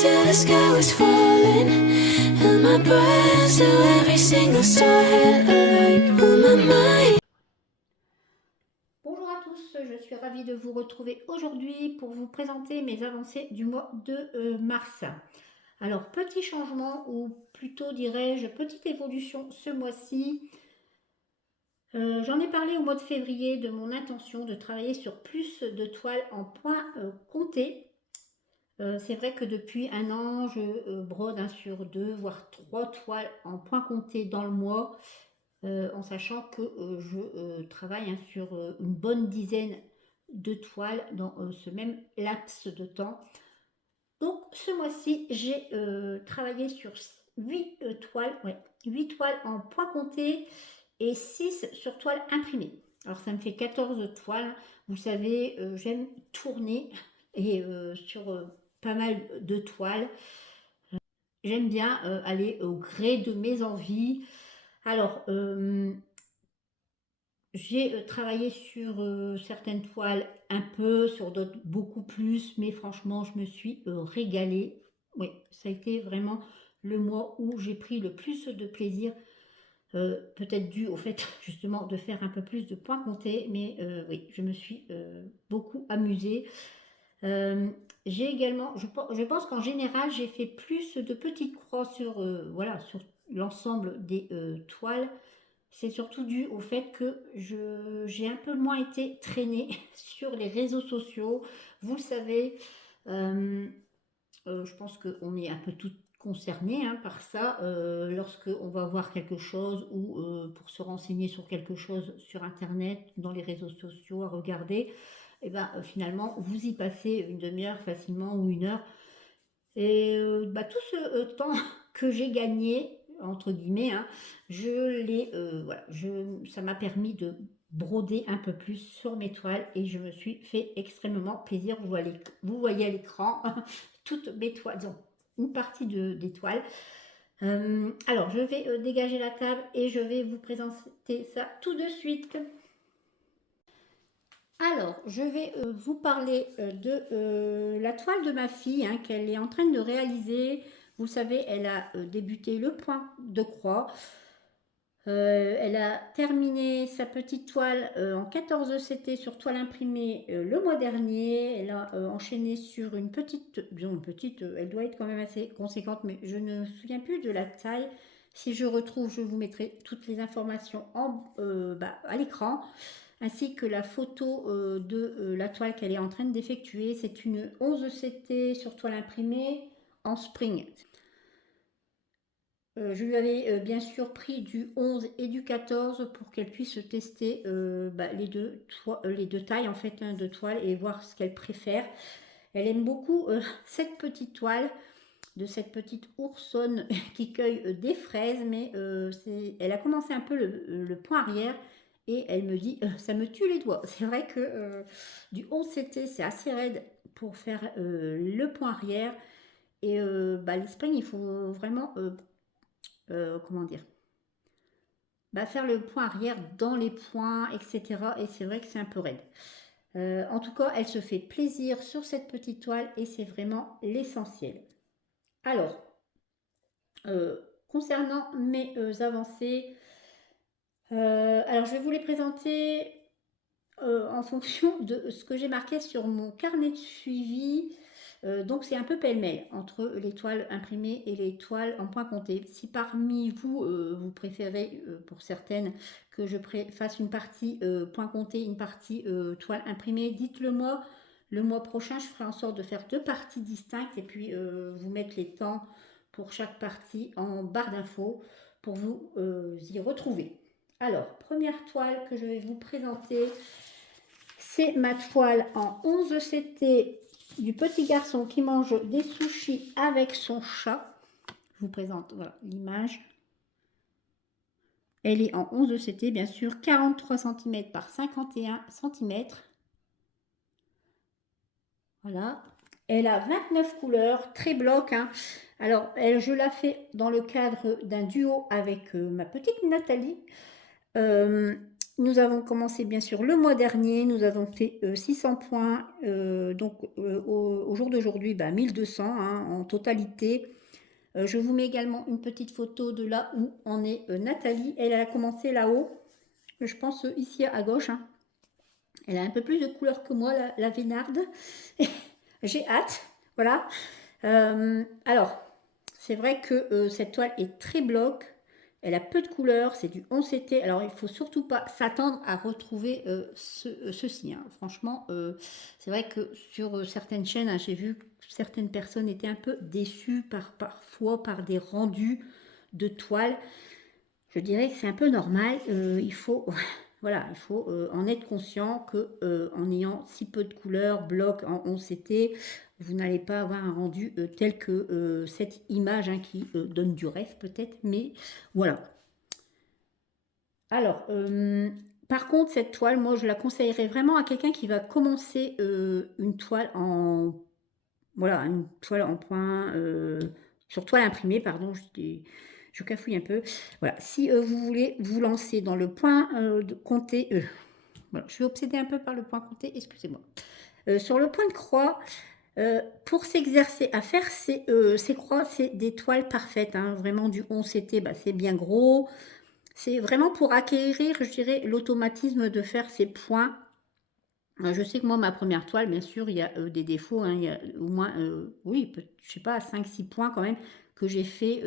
till the sky was falling. Held my breath to every single star hit a light on my mind. Bonjour à tous, je suis ravie de vous retrouver aujourd'hui pour vous présenter mes avancées du mois de mars. Alors, petit changement, ou plutôt dirais-je petite évolution ce mois-ci. J'en ai parlé au mois de février de mon intention de travailler sur plus de toiles en point compté. C'est vrai que depuis un an, je brode un sur deux, voire trois toiles en point compté dans le mois, en sachant que je travaille sur une bonne dizaine de toiles dans ce même laps de temps. Donc ce mois-ci, j'ai travaillé sur 8 toiles, ouais, 8 toiles en point compté et 6 sur toile imprimée. Alors ça me fait 14 toiles. Vous savez, j'aime tourner et sur pas mal de toiles. J'aime bien aller au gré de mes envies. Alors, j'ai travaillé sur certaines toiles un peu, sur d'autres beaucoup plus, mais franchement, je me suis régalée. Oui, ça a été vraiment le mois où j'ai pris le plus de plaisir, peut-être dû au fait justement de faire un peu plus de points comptés, mais oui, je me suis beaucoup amusée. J'ai également, je pense qu'en général, j'ai fait plus de petites croix sur, voilà, sur l'ensemble des toiles. C'est surtout dû au fait que j'ai un peu moins été traînée sur les réseaux sociaux. Vous le savez, je pense qu'on est un peu toutes concernées hein, par ça. Lorsqu'on va voir quelque chose ou pour se renseigner sur quelque chose sur Internet, dans les réseaux sociaux, à regarder, et ben, finalement, vous y passez une demi-heure facilement ou une heure. Et bah, tout ce temps que j'ai gagné, entre guillemets, hein, voilà, ça m'a permis de broder un peu plus sur mes toiles et je me suis fait extrêmement plaisir. Vous voyez à l'écran toutes mes toiles, disons, une partie des toiles. Alors, je vais dégager la table et je vais vous présenter ça tout de suite. Alors, je vais vous parler de la toile de ma fille hein, qu'elle est en train de réaliser. Vous savez, elle a débuté le point de croix. Elle a terminé sa petite toile en 14 CT sur toile imprimée le mois dernier. Elle a enchaîné sur une petite, disons une petite, elle doit être quand même assez conséquente, mais je ne me souviens plus de la taille. Si je retrouve, je vous mettrai toutes les informations à l'écran ainsi que la photo de la toile qu'elle est en train d'effectuer. C'est une 11 CT sur toile imprimée en spring. Je lui avais bien sûr pris du 11 et du 14 pour qu'elle puisse tester les deux tailles en fait hein, de toile et voir ce qu'elle préfère. Elle aime beaucoup cette petite toile de cette petite oursonne qui cueille des fraises, mais elle a commencé un peu le point arrière et elle me dit ça me tue les doigts. C'est vrai que du 11 CT c'est assez raide pour faire le point arrière et les springs il faut vraiment comment dire faire le point arrière dans les points etc et c'est vrai que c'est un peu raide. En tout cas elle se fait plaisir sur cette petite toile et c'est vraiment l'essentiel. Alors concernant mes avancées, alors je vais vous les présenter en fonction de ce que j'ai marqué sur mon carnet de suivi. Donc c'est un peu pêle-mêle entre les toiles imprimées et les toiles en point compté. Si parmi vous, vous préférez pour certaines que je fasse une partie point compté, une partie toile imprimée, dites-le moi. Le mois prochain, je ferai en sorte de faire deux parties distinctes et puis vous mettre les temps pour chaque partie en barre d'infos pour vous y retrouver. Alors, première toile que je vais vous présenter, c'est ma toile en 11 CT du petit garçon qui mange des sushis avec son chat. Je vous présente voilà, l'image. Elle est en 11 CT, bien sûr, 43 cm par 51 cm. Voilà. Elle a 29 couleurs, très bloc. Hein. Alors, je la fais dans le cadre d'un duo avec ma petite Nathalie. Nous avons commencé bien sûr le mois dernier, nous avons fait 600 points, donc au jour d'aujourd'hui, 1200 hein, en totalité. Je vous mets également une petite photo de là où en est Nathalie. Elle a commencé là-haut, je pense ici à gauche. Hein. Elle a un peu plus de couleur que moi, la Vénarde. J'ai hâte, voilà. Alors, c'est vrai que cette toile est très bloc. Elle a peu de couleurs, c'est du 11CT. Alors, il ne faut surtout pas s'attendre à retrouver ceci. Hein. Franchement, c'est vrai que sur certaines chaînes, hein, j'ai vu que certaines personnes étaient un peu déçues parfois par des rendus de toiles. Je dirais que c'est un peu normal. Il faut, voilà, il faut en être conscient que en ayant si peu de couleurs, blocs en 11CT, vous n'allez pas avoir un rendu tel que cette image hein, qui donne du rêve peut-être, mais voilà. Alors, par contre, cette toile, moi, je la conseillerais vraiment à quelqu'un qui va commencer une toile en, voilà, une toile en point, sur toile imprimée, pardon, je cafouille un peu. Voilà, si vous voulez vous lancer dans le point de compter, voilà, je suis obsédée un peu par le point compté, excusez-moi. Sur le point de croix, pour s'exercer à faire ces croix, c'est des toiles parfaites, hein, vraiment du 11CT, c'est bien gros. C'est vraiment pour acquérir, je dirais, l'automatisme de faire ces points. Je sais que moi, ma première toile, bien sûr, il y a des défauts. Hein, il y a au moins, oui, je sais pas, 5-6 points quand même que j'ai fait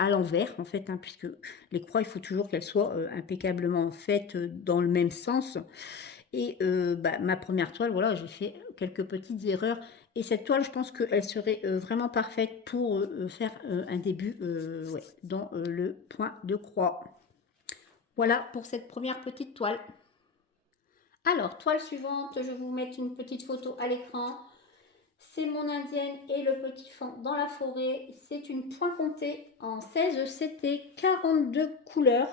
à l'envers, en fait, hein, puisque les croix, il faut toujours qu'elles soient impeccablement faites dans le même sens. Et ma première toile, voilà, j'ai fait quelques petites erreurs. Et cette toile, je pense qu'elle serait vraiment parfaite pour faire un début ouais, dans le point de croix. Voilà pour cette première petite toile. Alors, toile suivante, je vais vous mettre une petite photo à l'écran. C'est mon indienne et le petit fan dans la forêt. C'est une point comptée en 16CT, 42 couleurs.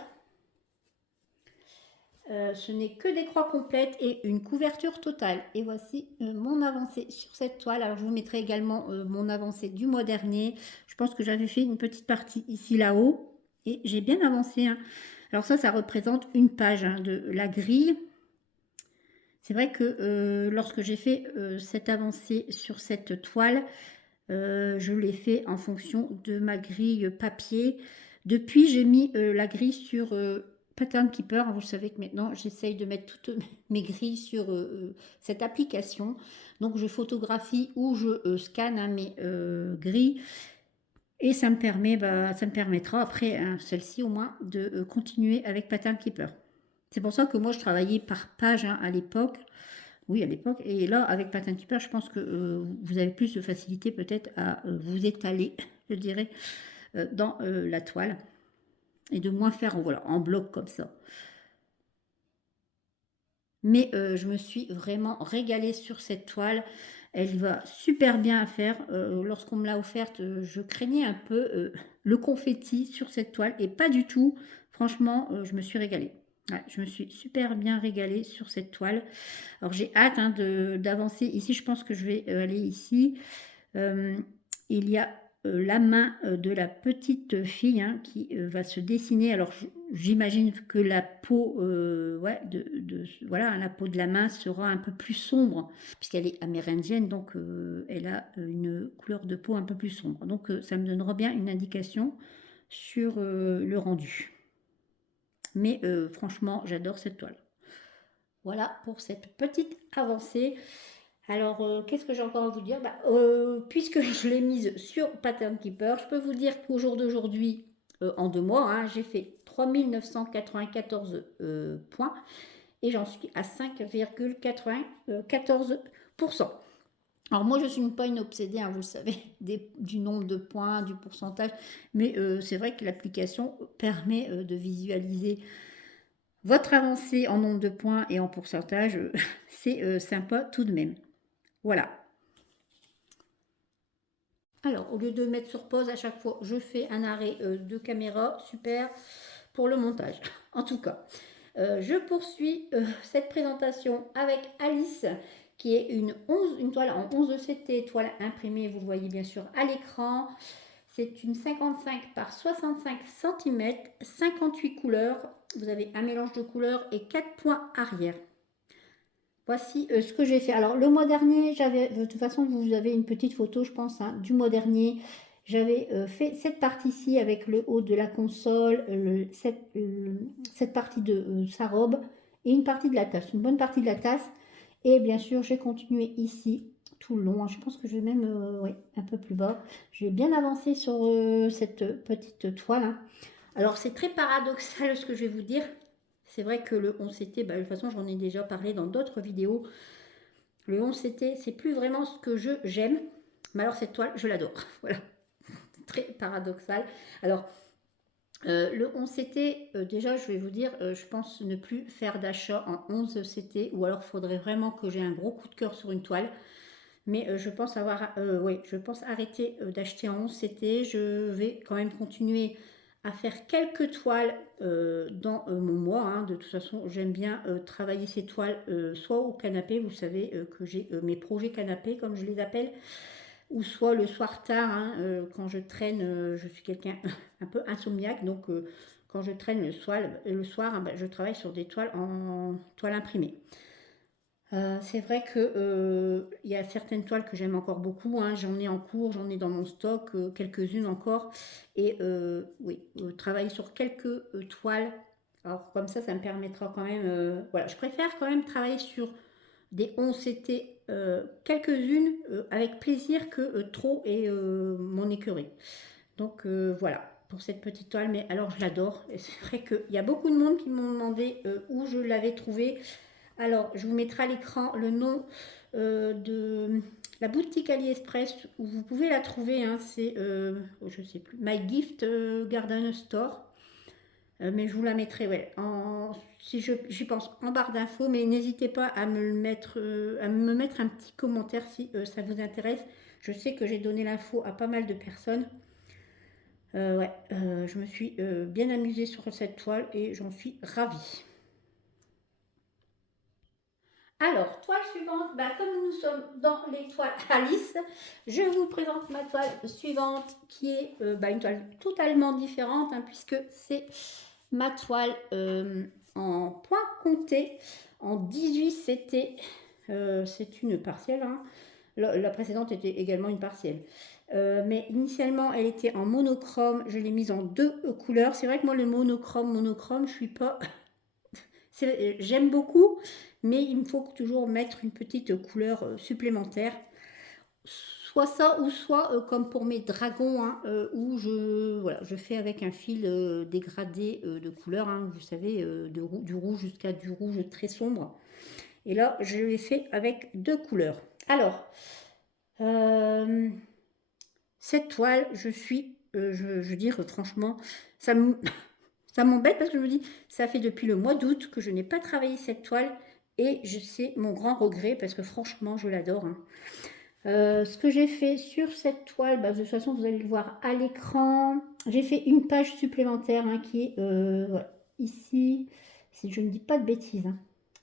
Ce n'est que des croix complètes et une couverture totale. Et voici mon avancée sur cette toile. Alors, je vous mettrai également mon avancée du mois dernier. Je pense que j'avais fait une petite partie ici, là-haut. Et j'ai bien avancé. Hein. Alors ça représente une page hein, de la grille. C'est vrai que lorsque j'ai fait cette avancée sur cette toile, je l'ai fait en fonction de ma grille papier. Depuis, j'ai mis la grille sur Pattern Keeper. Vous savez que maintenant, j'essaye de mettre toutes mes grilles sur cette application. Donc, je photographie ou je scanne hein, mes grilles. Et ça me permettra après, hein, celle-ci au moins, de continuer avec Pattern Keeper. C'est pour ça que moi, je travaillais par page hein, à l'époque. Oui, à l'époque. Et là, avec Pattern Keeper, je pense que vous avez plus de facilité peut-être à vous étaler, je dirais, dans la toile. Et de moins faire voilà, en bloc comme ça. Mais je me suis vraiment régalée sur cette toile. Elle va super bien à faire. Lorsqu'on me l'a offerte, je craignais un peu le confetti sur cette toile. Et pas du tout. Franchement, je me suis régalée. Ouais, je me suis super bien régalée sur cette toile. Alors j'ai hâte hein, d'avancer. Ici, je pense que je vais aller ici. Il y a la main de la petite fille hein, qui va se dessiner. Alors j'imagine que la peau, ouais, voilà, la peau de la main sera un peu plus sombre puisqu'elle est amérindienne, donc elle a une couleur de peau un peu plus sombre. Donc ça me donnera bien une indication sur le rendu. Mais franchement, j'adore cette toile. Voilà pour cette petite avancée. Alors, qu'est-ce que j'ai encore à vous dire puisque je l'ai mise sur Pattern Keeper, je peux vous dire qu'au jour d'aujourd'hui, en 2 mois, hein, j'ai fait 3994 points et j'en suis à 5,94%. Alors moi, je ne suis pas une obsédée, hein, vous le savez, du nombre de points, du pourcentage, mais c'est vrai que l'application permet de visualiser votre avancée en nombre de points et en pourcentage. C'est sympa tout de même. Voilà. Alors, au lieu de mettre sur pause à chaque fois, je fais un arrêt de caméra. Super pour le montage. En tout cas, je poursuis cette présentation avec Alice, qui est une toile en 11CT, toile imprimée, vous le voyez bien sûr à l'écran. C'est une 55 par 65 cm, 58 couleurs. vous avez un mélange de couleurs et 4 points arrière. Voici ce que j'ai fait. Alors, le mois dernier, j'avais, de toute façon, vous avez une petite photo, je pense, hein, du mois dernier. J'avais fait cette partie-ci avec le haut de la console, cette partie de sa robe et une partie de la tasse, une bonne partie de la tasse. Et bien sûr, j'ai continué ici tout le long. Je pense que je vais même ouais, un peu plus bas. Je vais bien avancer sur cette petite toile, hein. Alors, c'est très paradoxal ce que je vais vous dire. C'est vrai que le 11CT, bah, de toute façon, j'en ai déjà parlé dans d'autres vidéos. Le 11CT, c'est plus vraiment ce que j'aime. Mais alors, cette toile, je l'adore. Voilà, c'est très paradoxal. Alors, le 11CT, déjà, je vais vous dire, je pense ne plus faire d'achat en 11CT. Ou alors, il faudrait vraiment que j'ai un gros coup de cœur sur une toile. Mais je pense je pense arrêter d'acheter en 11CT. Je vais quand même continuer à faire quelques toiles dans mon mois, hein. De toute façon, j'aime bien travailler ces toiles soit au canapé, vous savez que j'ai mes projets canapé comme je les appelle, ou soit le soir tard, hein, quand je traîne, je suis quelqu'un un peu insomniaque, donc quand je traîne le soir hein, bah, je travaille sur des toiles en toile imprimée. C'est vrai que il y a certaines toiles que j'aime encore beaucoup, hein. J'en ai en cours, j'en ai dans mon stock, quelques-unes encore. Et oui, travailler sur quelques toiles. Alors comme ça me permettra quand même. Voilà, je préfère quand même travailler sur des 11CT, quelques-unes avec plaisir que trop et mon écurie. Donc voilà pour cette petite toile, mais alors je l'adore. Et c'est vrai qu'il y a beaucoup de monde qui m'ont demandé où je l'avais trouvée. Alors, je vous mettrai à l'écran le nom de la boutique AliExpress où vous pouvez la trouver, hein, c'est, je ne sais plus, My Gift Garden Store. Mais je vous la mettrai, ouais, si j'y pense, en barre d'infos. Mais n'hésitez pas à me mettre un petit commentaire si ça vous intéresse. Je sais que j'ai donné l'info à pas mal de personnes. Ouais, je me suis bien amusée sur cette toile et j'en suis ravie. Alors, toile suivante, bah, comme nous sommes dans les toiles Alice, je vous présente ma toile suivante qui est bah, une toile totalement différente, hein, puisque c'est ma toile en point compté en 18CT. C'est une partielle, hein. La précédente était également une partielle. Mais initialement, elle était en monochrome. Je l'ai mise en deux couleurs. C'est vrai que moi, le monochrome, je suis pas... J'aime beaucoup, mais il me faut toujours mettre une petite couleur supplémentaire. Soit ça, ou soit comme pour mes dragons, hein, où je fais avec un fil dégradé de couleur, hein, vous savez, du rouge jusqu'à du rouge très sombre. Et là, je l'ai fait avec deux couleurs. Alors, cette toile, je veux dire, franchement, ça m'embête parce que je me dis, ça fait depuis le mois d'août que je n'ai pas travaillé cette toile et c'est mon grand regret parce que franchement, je l'adore, hein. Ce que j'ai fait sur cette toile, bah, de toute façon, vous allez le voir à l'écran. J'ai fait une page supplémentaire hein, qui est voilà, ici, si je ne dis pas de bêtises, hein.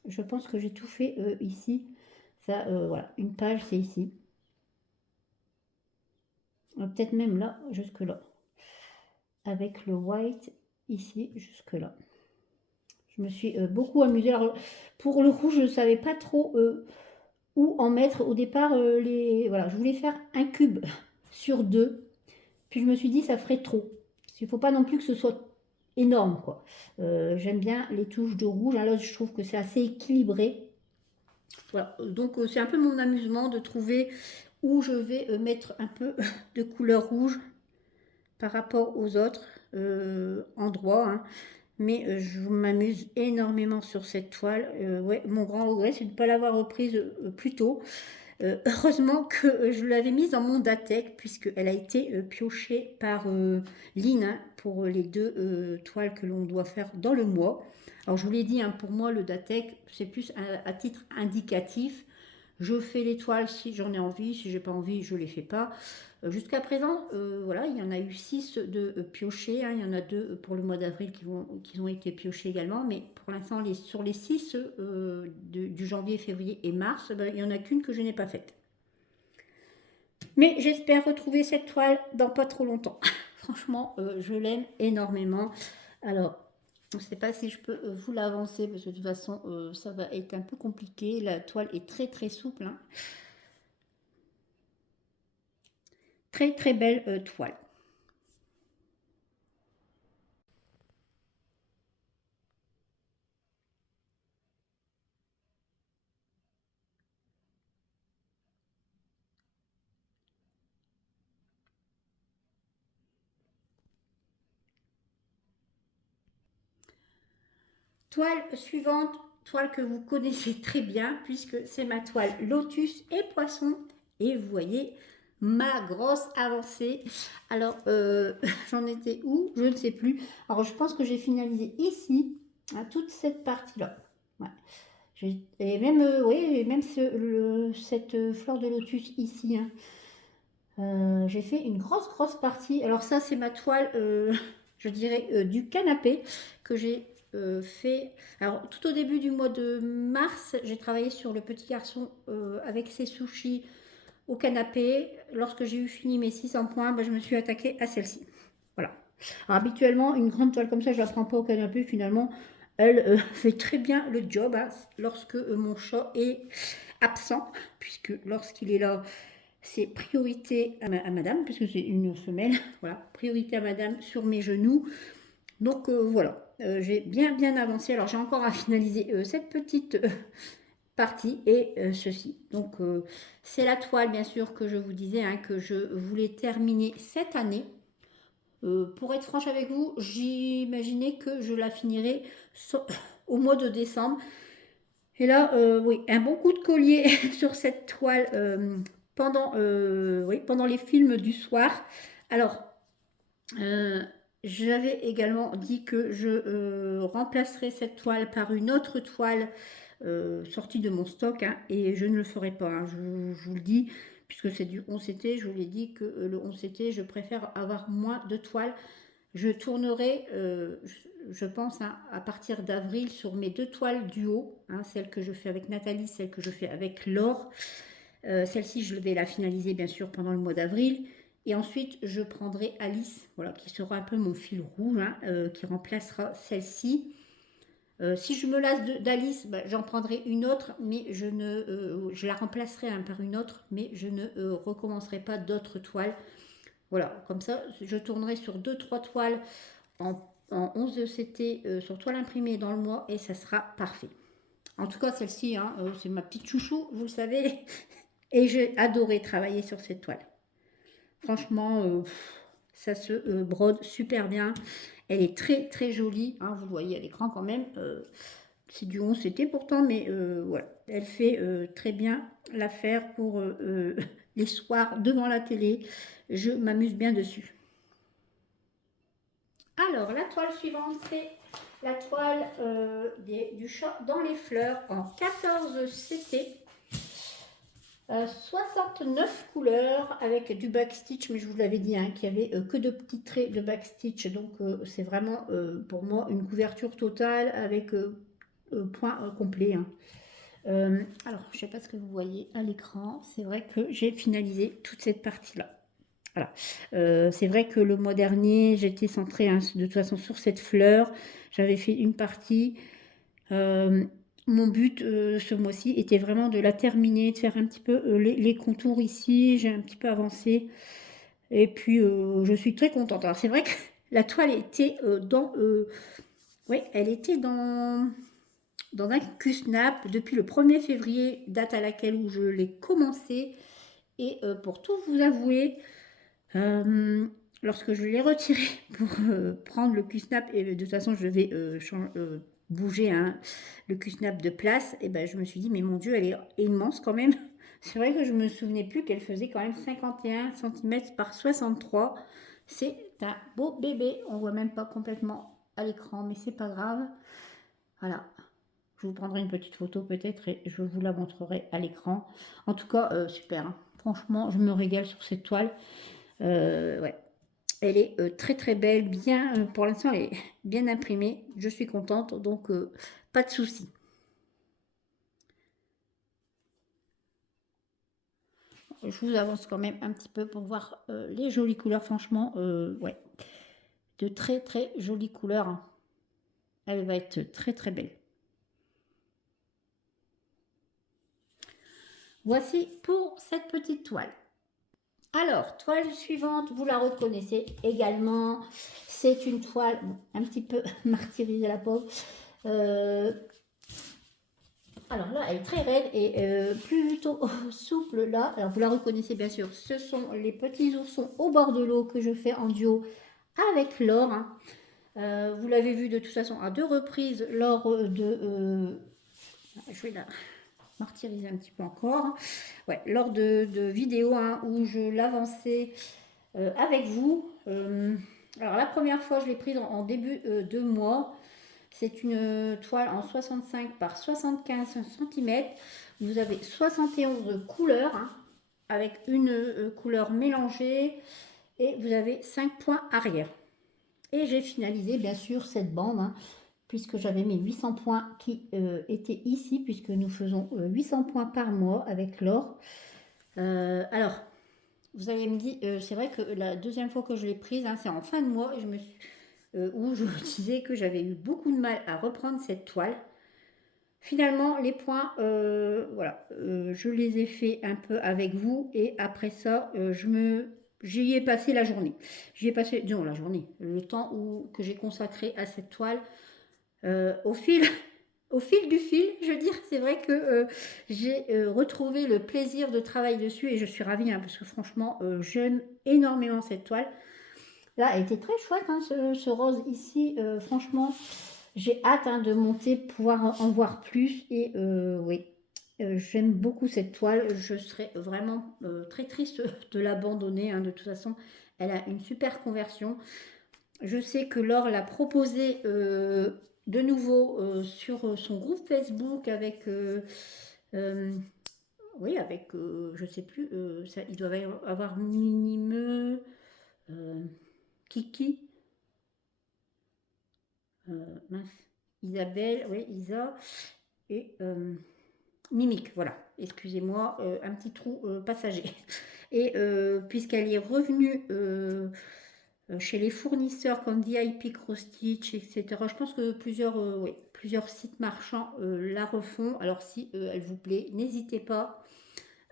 Je pense que j'ai tout fait ici. Ça, voilà, une page, c'est ici. Peut-être même là, jusque là. Avec le white ici, jusque là. Je me suis beaucoup amusée. Alors, pour le rouge, je ne savais pas trop où en mettre. Au départ, voilà, je voulais faire un cube sur deux. Puis je me suis dit, ça ferait trop. Il ne faut pas non plus que ce soit énorme, quoi. J'aime bien les touches de rouge. Là, je trouve que c'est assez équilibré. Voilà. Donc, c'est un peu mon amusement de trouver où je vais mettre un peu de couleur rouge par rapport aux autres endroits, hein. Mais je m'amuse énormément sur cette toile. Ouais, mon grand regret, c'est de ne pas l'avoir reprise plus tôt. Heureusement que je l'avais mise dans mon Datec, puisqu'elle a été piochée par Lynn hein, pour les deux toiles que l'on doit faire dans le mois. Alors je vous l'ai dit, hein, pour moi le Datec, c'est plus à titre indicatif. Je fais les toiles si j'en ai envie, si j'ai pas envie, je les fais pas. Jusqu'à présent, voilà, il y en a eu 6 de piochés, hein, il y en a 2 pour le mois d'avril qui ont été piochés également, mais pour l'instant, sur les 6 du janvier, février et mars, ben, il n'y en a qu'une que je n'ai pas faite. Mais j'espère retrouver cette toile dans pas trop longtemps. Franchement, je l'aime énormément. Alors, Je ne sais pas si je peux vous l'avancer parce que de toute façon ça va être un peu compliqué. La toile est très très souple, hein. Très très belle toile. Toile suivante, toile que vous connaissez très bien puisque c'est ma toile lotus et poisson. Et vous voyez ma grosse avancée. Alors, j'en étais où? Je ne sais plus. Alors, je pense que j'ai finalisé ici, hein, toute cette partie-là. Ouais. Et même, oui, même cette fleur de lotus ici, hein. J'ai fait une grosse partie. Alors ça, c'est ma toile, je dirais, du canapé que j'ai fait. Alors tout au début du mois de mars, j'ai travaillé sur le petit garçon avec ses sushis au canapé. Lorsque j'ai eu fini mes 600 points, ben, je me suis attaquée à celle-ci. Voilà. Alors, habituellement, une grande toile comme ça, je ne la prends pas au canapé. Finalement, elle fait très bien le job, hein, lorsque mon chat est absent, puisque lorsqu'il est là, c'est priorité à madame, puisque c'est une femelle, voilà, priorité à madame sur mes genoux. Donc voilà, j'ai bien avancé. Alors j'ai encore à finaliser cette petite partie et ceci. Donc c'est la toile bien sûr que je vous disais, hein, que je voulais terminer cette année. Pour être franche avec vous, j'imaginais que je la finirais au mois de décembre. Et là, oui, un bon coup de collier sur cette toile oui, pendant les films du soir. Alors, euh, j'avais également dit que je remplacerais cette toile par une autre toile sortie de mon stock, hein, et je ne le ferai pas, hein, je vous le dis, puisque c'est du 11CT, je vous l'ai dit que le 11CT, je préfère avoir moins de toiles. Je tournerai, je pense, hein, à partir d'avril sur mes deux toiles duo, hein, celle que je fais avec Nathalie, celle que je fais avec Laure. Celle-ci, je vais la finaliser bien sûr pendant le mois d'avril. Et ensuite, je prendrai Alice, voilà, qui sera un peu mon fil rouge, hein, qui remplacera celle-ci. Si je me lasse d'Alice, bah, j'en prendrai une autre, mais je la remplacerai, hein, par une autre, mais je ne recommencerai pas d'autres toiles. Voilà, comme ça, je tournerai sur 2-3 toiles en 11 CT sur toile imprimée dans le mois et ça sera parfait. En tout cas, celle-ci, hein, c'est ma petite chouchou, vous le savez, et j'ai adoré travailler sur cette toile. Franchement, ça se brode super bien. Elle est très jolie, hein, vous le voyez à l'écran quand même. C'est du 11 CT pourtant, mais voilà. Elle fait très bien l'affaire pour les soirs devant la télé. Je m'amuse bien dessus. Alors, la toile suivante, c'est la toile du chat dans les fleurs en 14 CT. 69 couleurs avec du backstitch, mais je vous l'avais dit, hein, qu'il n'y avait que de petits traits de backstitch. Donc, c'est vraiment pour moi une couverture totale avec point complet, hein. Alors, je ne sais pas ce que vous voyez à l'écran. C'est vrai que j'ai finalisé toute cette partie-là. Voilà. C'est vrai que le mois dernier, j'étais centrée, hein, de toute façon sur cette fleur. J'avais fait une partie. Mon but ce mois-ci était vraiment de la terminer, de faire un petit peu les contours ici. J'ai un petit peu avancé. Et puis, je suis très contente. Alors, c'est vrai que la toile était oui, elle était dans un Q-Snap depuis le 1er février, date à laquelle où je l'ai commencé. Et pour tout vous avouer, lorsque je l'ai retiré pour prendre le Q-Snap, et de toute façon je vais bouger, hein, le Q-Snap de place, et ben je me suis dit, mais mon Dieu, elle est immense quand même. C'est vrai que je me souvenais plus qu'elle faisait quand même 51 cm par 63. C'est un beau bébé. On voit même pas complètement à l'écran, mais c'est pas grave. Voilà. Je vous prendrai une petite photo peut-être et je vous la montrerai à l'écran. En tout cas, super, hein. Franchement, je me régale sur cette toile. Ouais. Elle est très belle, bien, pour l'instant elle est bien imprimée, je suis contente, donc pas de souci. Je vous avance quand même un petit peu pour voir les jolies couleurs, franchement, ouais, de très jolies couleurs, hein. Elle va être très très belle. Voici pour cette petite toile. Alors, toile suivante, vous la reconnaissez également. C'est une toile un petit peu martyrisée, la pauvre. Alors là, elle est très raide et plutôt souple là. Alors vous la reconnaissez bien sûr, ce sont les petits oursons au bord de l'eau que je fais en duo avec Laure. Vous l'avez vu de toute façon à 2 reprises lors de... je vais la martyriser un petit peu encore. Ouais, lors de vidéos où je l'avançais avec vous. Alors la première fois, je l'ai prise en début de mois. C'est une toile en 65 par 75 cm. Vous avez 71 couleurs avec une couleur mélangée et vous avez 5 points arrière. Et j'ai finalisé bien sûr cette bande puisque j'avais mes 800 points qui étaient ici puisque nous faisons 800 points par mois avec Laure. Alors, vous allez me dire, c'est vrai que la deuxième fois que je l'ai prise, c'est en fin de mois et je me suis... où je vous disais que j'avais eu beaucoup de mal à reprendre cette toile. Finalement, les points, voilà, je les ai fait un peu avec vous et après ça, j'y ai passé la journée. J'y ai passé, disons la journée, le temps que j'ai consacré à cette toile. Au fil, au fil du fil, je veux dire, c'est vrai que j'ai retrouvé le plaisir de travailler dessus et je suis ravie parce que franchement, j'aime énormément cette toile. Là, elle était très chouette, ce rose ici. Franchement, j'ai hâte de monter, pouvoir en voir plus. Et oui, j'aime beaucoup cette toile. Je serais vraiment très triste de l'abandonner. De toute façon, elle a une super conversion. Je sais que Laure l'a proposé de nouveau sur son groupe Facebook avec... oui, avec, je sais plus, ils doivent avoir Minimeux, Kiki, mince, Isabelle, oui, Isa, et Mimique, voilà, excusez-moi, un petit trou passager. Et puisqu'elle est revenue chez les fournisseurs comme VIP Cross Stitch, etc., je pense que plusieurs sites marchands la refont. Alors si elle vous plaît, n'hésitez pas.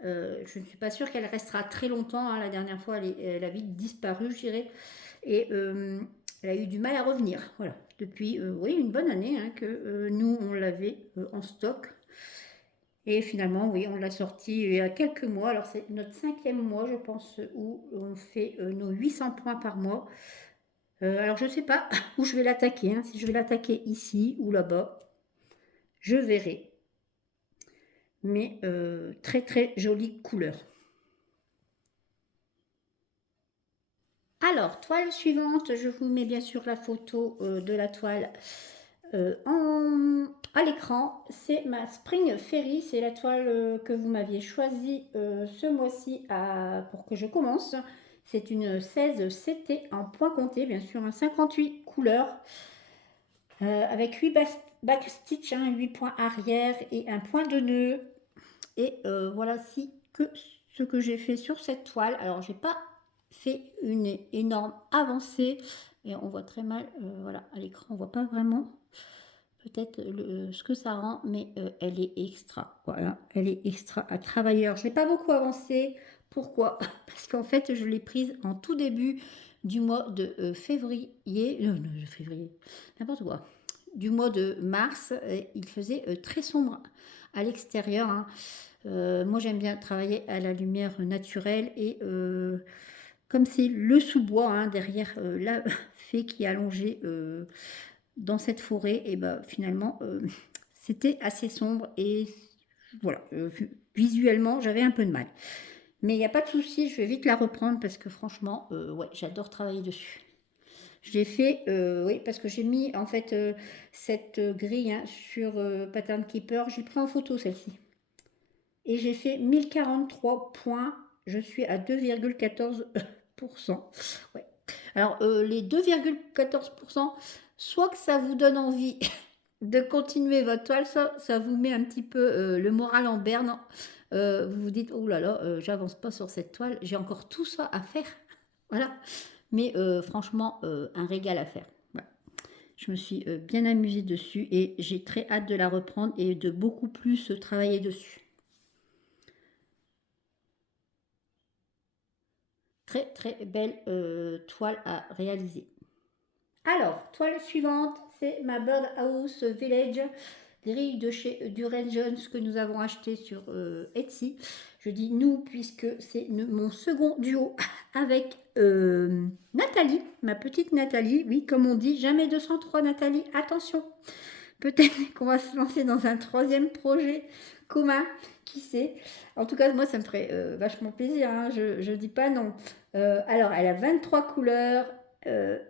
Je ne suis pas sûre qu'elle restera très longtemps. La dernière fois, elle a vite disparu, je dirais. Et elle a eu du mal à revenir. Voilà. Depuis oui, une bonne année que nous, on l'avait en stock. Et finalement, oui, on l'a sorti il y a quelques mois. Alors, c'est notre 5e mois, je pense, où on fait nos 800 points par mois. Alors, je ne sais pas où je vais l'attaquer. Si je vais l'attaquer ici ou là-bas, je verrai. Mais très, très jolie couleur. Alors, toile suivante, je vous mets bien sûr la photo de la toile à l'écran. C'est ma Spring Fairy, c'est la toile que vous m'aviez choisie ce mois-ci pour que je commence. C'est une 16 CT en point compté, bien sûr, 58 couleurs, avec 8 backstitch, 8 points arrière et un point de nœud. Et voilà ce que j'ai fait sur cette toile. Alors, j'ai pas fait une énorme avancée et on voit très mal, voilà, à l'écran, on voit pas vraiment peut-être ce que ça rend, mais elle est extra, voilà, elle est extra à travailler. Alors, je n'ai pas beaucoup avancé. Pourquoi? Parce qu'en fait, je l'ai prise en tout début du mois de février, n'importe quoi, du mois de mars. Il faisait très sombre à l'extérieur. Moi, j'aime bien travailler à la lumière naturelle et comme c'est le sous-bois derrière la fée qui est allongée dans cette forêt, et finalement, c'était assez sombre et voilà, visuellement, j'avais un peu de mal. Mais il n'y a pas de souci, je vais vite la reprendre parce que franchement, ouais, j'adore travailler dessus. Je l'ai fait, oui, parce que j'ai mis en fait cette grille sur Pattern Keeper. J'ai pris en photo celle-ci. Et j'ai fait 1043 points. Je suis à 2,14%. Ouais. Alors, les 2,14%, soit que ça vous donne envie de continuer votre toile, ça vous met un petit peu le moral en berne. Vous vous dites, oh là là, j'avance pas sur cette toile, j'ai encore tout ça à faire. Voilà. Mais franchement, un régal à faire. Voilà. Je me suis bien amusée dessus et j'ai très hâte de la reprendre et de beaucoup plus travailler dessus. Très très belle toile à réaliser. Alors, toile suivante, c'est ma Birdhouse Village, grille de chez Duran Jones que nous avons acheté sur Etsy. Je dis nous puisque c'est mon second duo avec Nathalie, ma petite Nathalie. Oui, comme on dit, jamais 203 Nathalie, attention. Peut-être qu'on va se lancer dans un troisième projet commun, qui sait. En tout cas, moi, ça me ferait vachement plaisir, hein, je ne dis pas non. Alors, elle a 23 couleurs,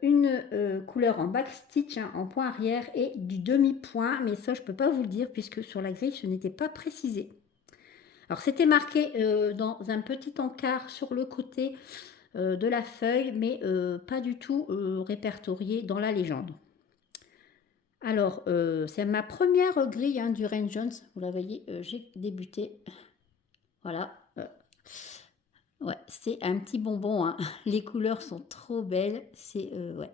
une couleur en backstitch, hein, en point arrière, et du demi-point, mais ça, je ne peux pas vous le dire, puisque sur la grille, ce n'était pas précisé. Alors, c'était marqué dans un petit encart sur le côté de la feuille, mais pas du tout répertorié dans la légende. Alors, c'est ma première grille hein, du Rain Jones. Vous la voyez, j'ai débuté. Voilà. Ouais, c'est un petit bonbon. Hein. Les couleurs sont trop belles. C'est ouais,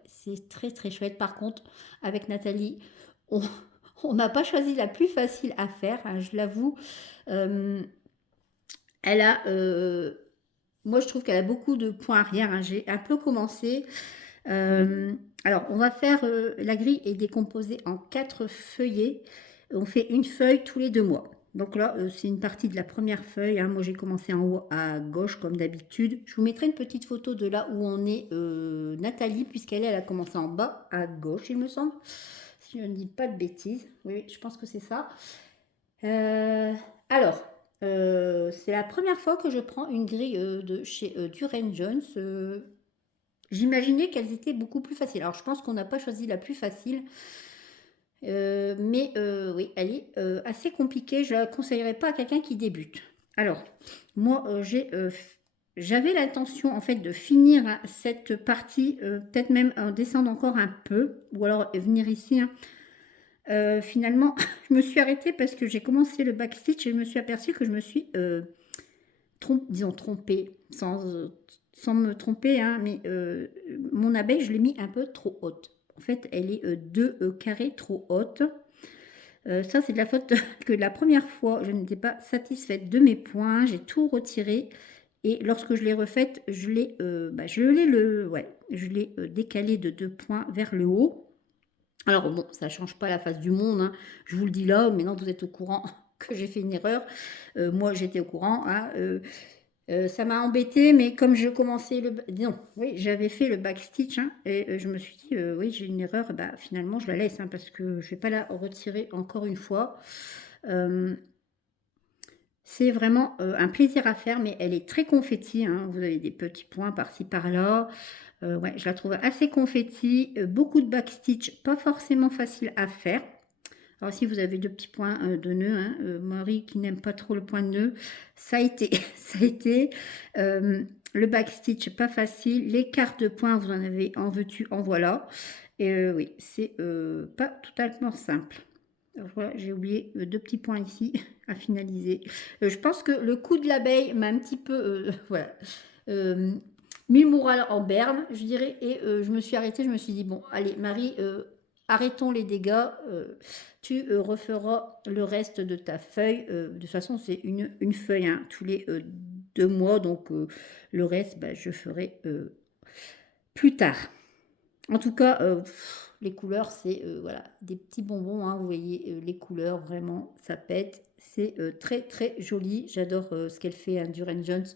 très très chouette. Par contre, avec Nathalie, on n'a pas choisi la plus facile à faire, hein, je l'avoue. Elle a, moi je trouve qu'elle a beaucoup de points arrière. Hein. J'ai un peu commencé. Alors, on va faire, la grille est décomposée en 4 feuillets. On fait une feuille tous les 2 mois. Donc là, c'est une partie de la première feuille. Hein. Moi, j'ai commencé en haut à gauche, comme d'habitude. Je vous mettrai une petite photo de là où on est Nathalie, puisqu'elle elle a commencé en bas à gauche, il me semble. Si je ne dis pas de bêtises. Oui, je pense que c'est ça. Alors, c'est la première fois que je prends une grille de chez Duran Jones. J'imaginais qu'elles étaient beaucoup plus faciles. Alors, je pense qu'on n'a pas choisi la plus facile. Mais oui, elle est assez compliquée. Je ne la conseillerais pas à quelqu'un qui débute. Alors, moi, j'avais l'intention, en fait, de finir hein, cette partie, peut-être même en descendre encore un peu, ou alors venir ici. Hein. Finalement, je me suis arrêtée parce que j'ai commencé le backstitch et je me suis aperçue que je me suis trompée, sans me tromper, hein, mais mon abeille, je l'ai mis un peu trop haute. En fait, elle est 2 carrés trop haute. Ça, c'est de la faute que la première fois, je n'étais pas satisfaite de mes points. J'ai tout retiré. Et lorsque je l'ai refaite, je l'ai décalé de 2 points vers le haut. Alors bon, ça ne change pas la face du monde. Hein. Je vous le dis là, maintenant vous êtes au courant que j'ai fait une erreur. Moi, j'étais au courant. Hein, ça m'a embêté, mais comme je commençais non, oui, j'avais fait le backstitch hein, et je me suis dit, oui, j'ai une erreur, bah, finalement, je la laisse hein, parce que je ne vais pas la retirer encore une fois. C'est vraiment un plaisir à faire, mais elle est très confetti. Hein, vous avez des petits points par-ci par-là. Ouais, je la trouve assez confetti. Beaucoup de backstitch, pas forcément facile à faire. Alors si vous avez 2 petits points de nœud, hein, Marie qui n'aime pas trop le point de nœud, ça a été, ça a été. Le backstitch, pas facile. Les quarts de points, vous en avez en veux-tu, en voilà. Et oui, c'est pas totalement simple. Alors, voilà, j'ai oublié 2 petits points ici à finaliser. Je pense que le coup de l'abeille m'a un petit peu, voilà, mis le moral en berne, je dirais. Et je me suis arrêtée, je me suis dit, bon, allez Marie, arrêtons les dégâts. Tu referas le reste de ta feuille. De toute façon, c'est une feuille hein, tous les 2 mois. Donc, le reste, bah, je ferai plus tard. En tout cas, les couleurs, c'est voilà, des petits bonbons. Hein, vous voyez les couleurs, vraiment, ça pète. C'est très, très joli. J'adore ce qu'elle fait, hein, Duran Jones,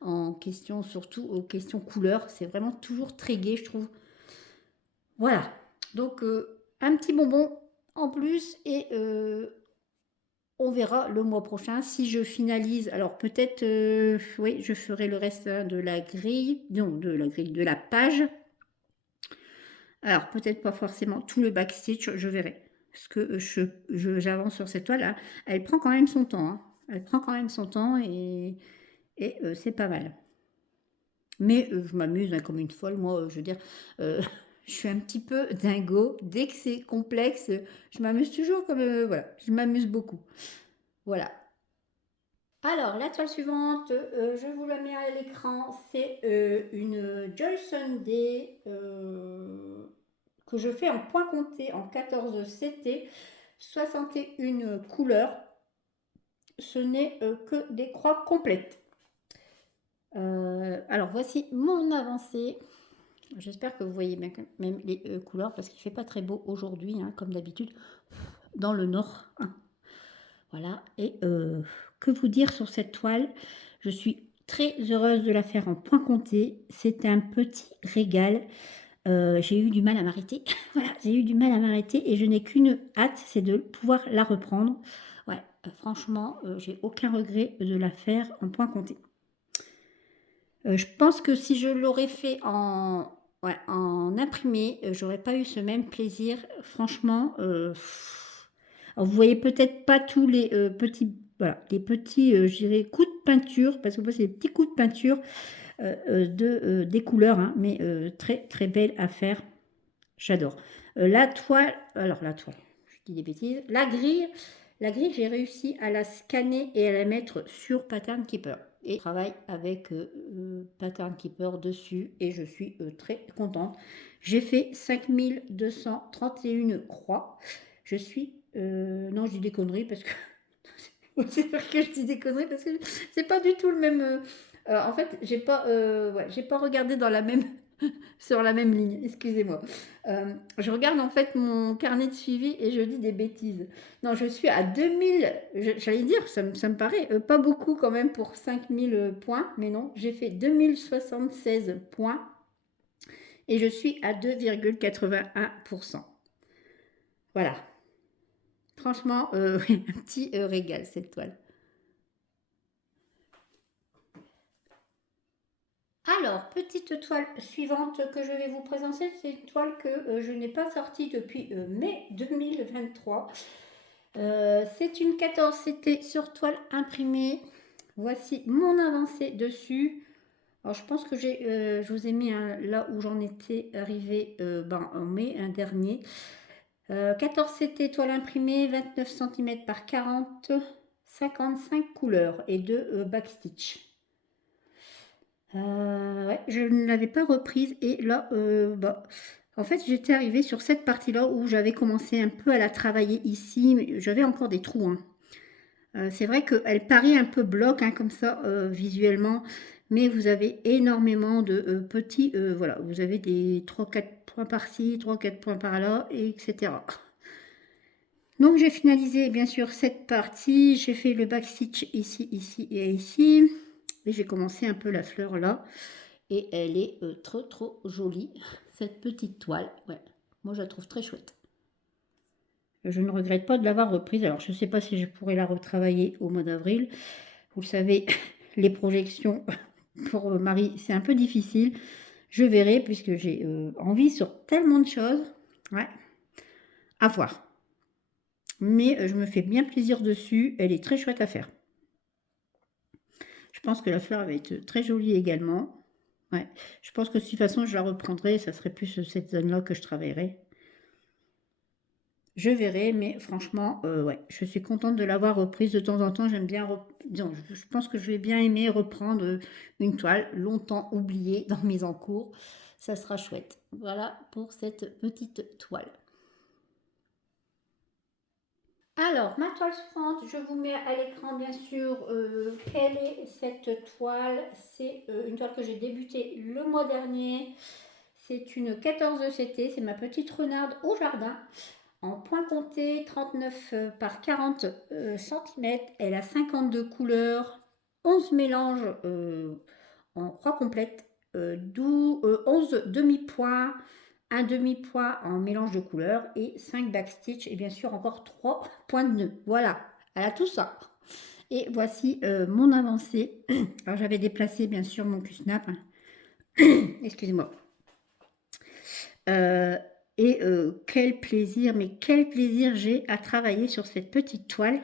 en question, surtout aux questions couleurs. C'est vraiment toujours très gai, je trouve. Voilà. Donc, un petit bonbon en plus et on verra le mois prochain si je finalise. Alors peut-être, oui, je ferai le reste hein, de la grille, non, de la page. Alors peut-être pas forcément tout le backstitch, je verrai. Parce que j'avance sur cette toile, là. Elle prend quand même son temps. Hein. Elle prend quand même son temps et c'est pas mal. Mais je m'amuse hein, comme une folle, moi, je veux dire. Je suis un petit peu dingo. Dès que c'est complexe, je m'amuse toujours comme... voilà, je m'amuse beaucoup. Voilà. Alors, la toile suivante, je vous la mets à l'écran. C'est une Joy Sunday que je fais en point compté en 14 CT, 61 couleurs. Ce n'est que des croix complètes. Alors voici mon avancée. J'espère que vous voyez bien même les couleurs parce qu'il ne fait pas très beau aujourd'hui, hein, comme d'habitude, dans le nord. Hein. Voilà, et que vous dire sur cette toile? Je suis très heureuse de la faire en point compté. C'est un petit régal. J'ai eu du mal à m'arrêter. Voilà, j'ai eu du mal à m'arrêter et je n'ai qu'une hâte, c'est de pouvoir la reprendre. Ouais, franchement, j'ai aucun regret de la faire en point compté. Je pense que si je l'aurais fait ouais, en imprimé, j'aurais pas eu ce même plaisir. Franchement, alors vous voyez peut-être pas tous les petits, voilà, les petits, je dirais, coups de peinture, parce que moi, c'est des petits coups de peinture des couleurs, hein, mais très très belle à faire. J'adore. La toile, alors la toile, je dis des bêtises. La grille, j'ai réussi à la scanner et à la mettre sur Pattern Keeper. Et je travaille avec Pattern Keeper dessus et je suis très contente. J'ai fait 5231 croix. Je suis... non, je dis des conneries parce que... c'est sûr que je dis des conneries parce que c'est pas du tout le même... en fait, j'ai pas, ouais, j'ai pas regardé dans la même... sur la même ligne, excusez-moi. Je regarde en fait mon carnet de suivi et je dis des bêtises. Non, je suis à 2000, j'allais dire, ça me paraît pas beaucoup quand même pour 5000 points, mais non, j'ai fait 2076 points et je suis à 2,81%. Voilà. Franchement, un petit régal cette toile. Alors, petite toile suivante que je vais vous présenter, c'est une toile que je n'ai pas sortie depuis mai 2023. C'est une 14 CT sur toile imprimée. Voici mon avancée dessus. Alors, je pense que je vous ai mis là où j'en étais arrivée en mai, un dernier. 14 CT toile imprimée, 29 cm par 40, 55 couleurs et 2 backstitch. Ouais, je ne l'avais pas reprise et là, en fait, j'étais arrivée sur cette partie-là où j'avais commencé un peu à la travailler ici, mais j'avais encore des trous. Hein. C'est vrai qu'elle paraît un peu bloc, hein, comme ça, visuellement, mais vous avez énormément de petits, voilà, vous avez des 3-4 points par-ci, 3-4 points par-là, etc. Donc, j'ai finalisé, bien sûr, cette partie. J'ai fait le backstitch ici, ici et ici. Et j'ai commencé un peu la fleur là. Et elle est trop jolie, cette petite toile. Ouais, moi je la trouve très chouette. Je ne regrette pas de l'avoir reprise. Alors je ne sais pas si je pourrais la retravailler au mois d'avril. Vous le savez, les projections pour Marie, c'est un peu difficile. Je verrai puisque j'ai envie sur tellement de choses. Ouais, à voir. Mais je me fais bien plaisir dessus. Elle est très chouette à faire. Je pense que la fleur va être très jolie également. Ouais. Je pense que de toute façon, je la reprendrai. Ça serait plus cette zone-là que je travaillerai. Je verrai, mais franchement, ouais, je suis contente de l'avoir reprise. De temps en temps, j'aime bien... je pense que je vais bien aimer reprendre une toile longtemps oubliée dans mise en cours. Ça sera chouette. Voilà pour cette petite toile. Alors, ma toile suivante, je vous mets à l'écran bien sûr quelle est cette toile. C'est une toile que j'ai débutée le mois dernier. C'est une 14 CT, c'est ma petite renarde au jardin. En point compté, 39 par 40 cm. Elle a 52 couleurs, 11 mélanges en croix complète, 11 demi-points, un demi-point en mélange de couleurs et 5 backstitch et bien sûr encore 3 points de nœud. Voilà, elle a tout ça. Et voici mon avancée. Alors j'avais déplacé bien sûr mon cul-snap. Excusez-moi. Et quel plaisir, mais quel plaisir j'ai à travailler sur cette petite toile.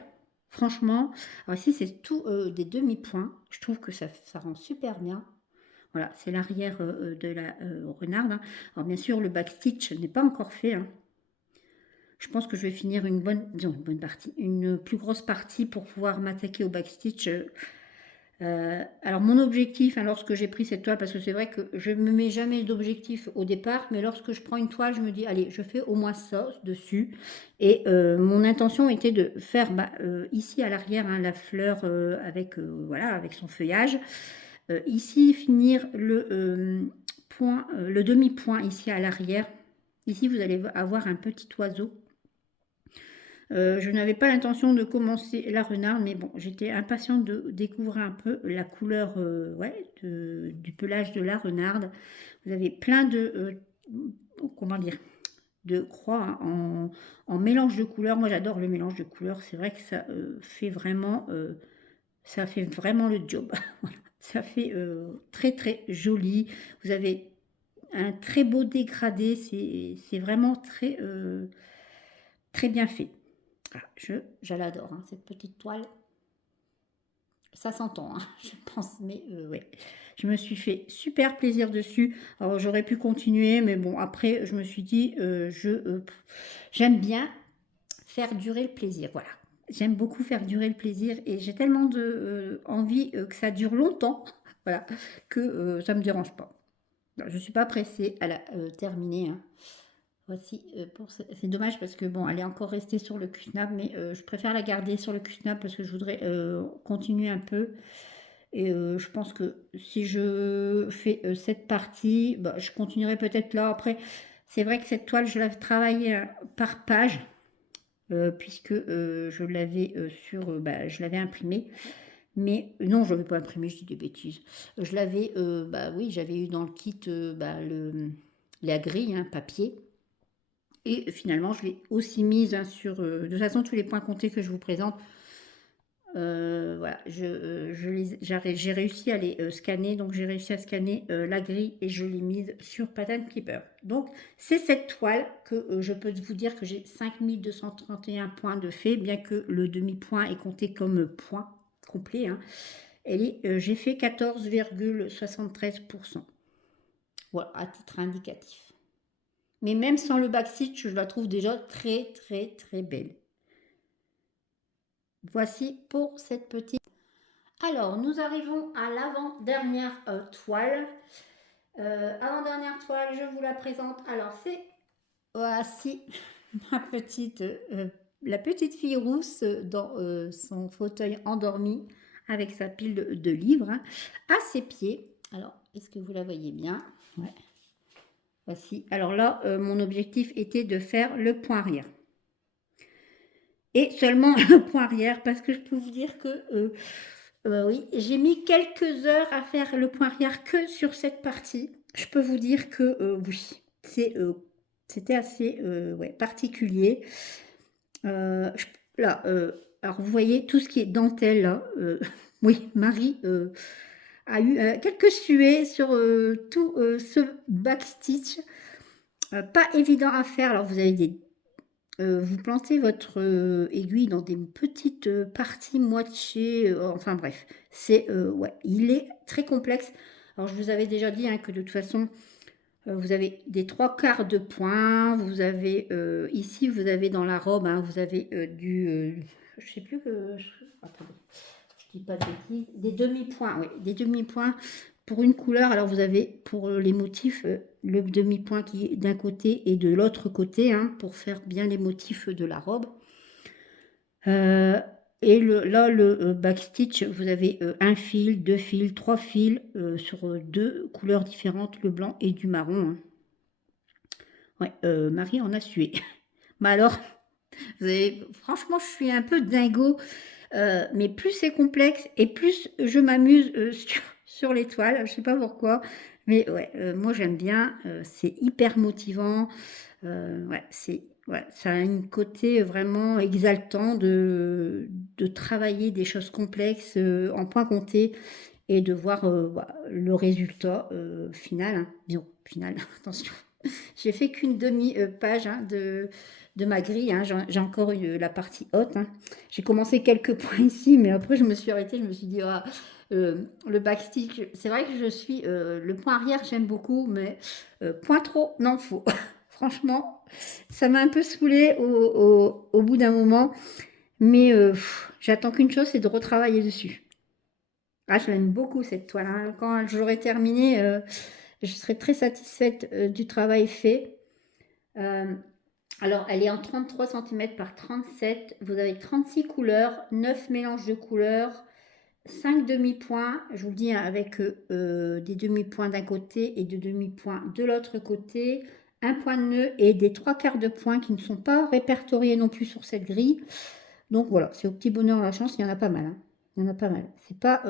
Franchement, alors ici c'est tout des demi-points. Je trouve que ça rend super bien. Voilà, c'est l'arrière de la renarde. Hein. Alors bien sûr, le backstitch n'est pas encore fait. Hein. Je pense que je vais finir une bonne partie, une plus grosse partie pour pouvoir m'attaquer au backstitch Alors mon objectif, hein, lorsque j'ai pris cette toile, parce que c'est vrai que je ne me mets jamais d'objectif au départ, mais lorsque je prends une toile, je me dis, allez, je fais au moins ça dessus. Et mon intention était de faire ici à l'arrière, hein, la fleur avec, voilà, avec son feuillage. Ici, finir le demi-point ici à l'arrière. Ici, vous allez avoir un petit oiseau. Je n'avais pas l'intention de commencer la renarde, mais bon, j'étais impatiente de découvrir un peu la couleur ouais, du pelage de la renarde. Vous avez plein de, comment dire, de croix, hein, en mélange de couleurs. Moi, j'adore le mélange de couleurs. C'est vrai que ça fait vraiment le job. Voilà. Ça fait très très joli. Vous avez un très beau dégradé. C'est vraiment très bien fait. Ah, je l'adore, hein, cette petite toile. Ça s'entend, hein, je pense, mais ouais. Je me suis fait super plaisir dessus. Alors j'aurais pu continuer, mais bon, après, je me suis dit, j'aime bien faire durer le plaisir, voilà. J'aime beaucoup faire durer le plaisir et j'ai tellement envie que ça dure longtemps, voilà, que ça ne me dérange pas. Je ne suis pas pressée à la terminer, hein. Voici, c'est dommage parce que bon, elle est encore restée sur le Q-snap, mais je préfère la garder sur le Q-snap parce que je voudrais continuer un peu. Et je pense que si je fais cette partie, bah, je continuerai peut-être là. Après, c'est vrai que cette toile, je l'avais travaillée par page, puisque je l'avais je l'avais imprimée. Mais non, je ne l'avais pas imprimée, je dis des bêtises. Je l'avais, bah oui, j'avais eu dans le kit la grille, hein, papier. Et finalement, je l'ai aussi mise, hein, de toute façon, tous les points comptés que je vous présente, voilà, j'ai réussi à les scanner. Donc, j'ai réussi à scanner la grille et je l'ai mise sur Pattern Keeper. Donc, c'est cette toile que je peux vous dire que j'ai 5231 points de fait, bien que le demi-point est compté comme point complet, hein. J'ai fait 14,73%. Voilà, à titre indicatif. Mais même sans le backstitch, je la trouve déjà très très très belle. Voici pour cette petite. Alors, nous arrivons à l'avant-dernière toile. Avant-dernière toile, je vous la présente. Alors, c'est voici la petite fille rousse dans son fauteuil endormi avec sa pile de livres, hein, à ses pieds. Alors, est-ce que vous la voyez bien? Ouais. Voici. Alors là, mon objectif était de faire le point arrière. Et seulement le point arrière, parce que je peux vous dire que oui, j'ai mis quelques heures à faire le point arrière que sur cette partie. Je peux vous dire que oui, c'était assez ouais, particulier. Là, alors vous voyez tout ce qui est dentelle là. Oui, Marie a eu quelques suées sur tout ce backstitch. Pas évident à faire. Alors vous avez vous plantez votre aiguille dans des petites parties moitié, enfin bref, ouais, il est très complexe. Alors je vous avais déjà dit, hein, que de toute façon, vous avez des 3/4 de points, vous avez ici, vous avez dans la robe, hein, vous avez je sais plus attendez, je dis pas de bêtises, des demi-points, oui, des demi-points pour une couleur. Alors vous avez pour les motifs le demi-point qui est d'un côté et de l'autre côté, hein, pour faire bien les motifs de la robe. Et là, le backstitch, vous avez un fil, 2 fils, 3 fils sur 2 couleurs différentes, le blanc et du marron, hein. Ouais, Marie en a sué. Mais alors, franchement, je suis un peu dingo, mais plus c'est complexe et plus je m'amuse sur les toiles. Je sais pas pourquoi, mais ouais, moi j'aime bien. C'est hyper motivant. Ouais, ça a un côté vraiment exaltant de travailler des choses complexes en point compté et de voir le résultat final, hein. Disons, final, attention. J'ai fait qu'une demi-page, hein, de ma grille, hein. J'ai encore la partie haute, hein. J'ai commencé quelques points ici, mais après je me suis arrêtée, je me suis dit, ah, le backstitch, c'est vrai que je suis, le point arrière j'aime beaucoup, mais point trop, non, faut. Franchement, ça m'a un peu saoulée au bout d'un moment, mais j'attends qu'une chose, c'est de retravailler dessus. Ah, je l'aime beaucoup cette toile, hein. Quand j'aurai terminé, je serai très satisfaite, du travail fait. Hem, alors elle est en 33 centimètres par 37. Vous avez 36 couleurs, 9 mélanges de couleurs, 5 demi-points, je vous le dis, hein, avec des demi-points d'un côté et des demi-points de l'autre côté, un point de nœud et des trois quarts de points qui ne sont pas répertoriés non plus sur cette grille. Donc voilà, c'est au petit bonheur la chance, il y en a pas mal, hein. Il y en a pas mal. C'est pas,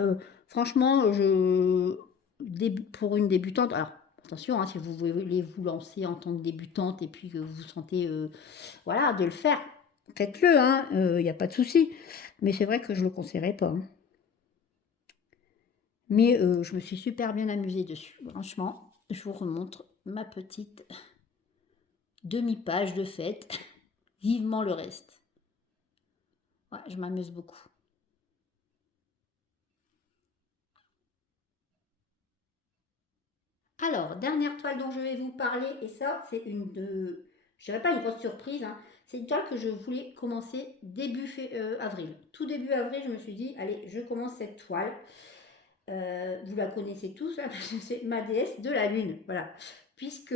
franchement, pour une débutante, alors attention, hein, si vous voulez vous lancer en tant que débutante et puis que vous vous sentez, voilà, de le faire, faites-le, hein, il n'y a pas de souci. Mais c'est vrai que je ne le conseillerais pas, hein. Mais je me suis super bien amusée dessus. Franchement, je vous remontre ma petite demi-page de fête. Vivement le reste. Ouais, je m'amuse beaucoup. Alors, dernière toile dont je vais vous parler, et ça, c'est je dirais pas une grosse surprise, hein. C'est une toile que je voulais commencer début avril. Tout début avril, je me suis dit, allez, je commence cette toile. Vous la connaissez tous, hein, c'est ma déesse de la lune, voilà. Puisque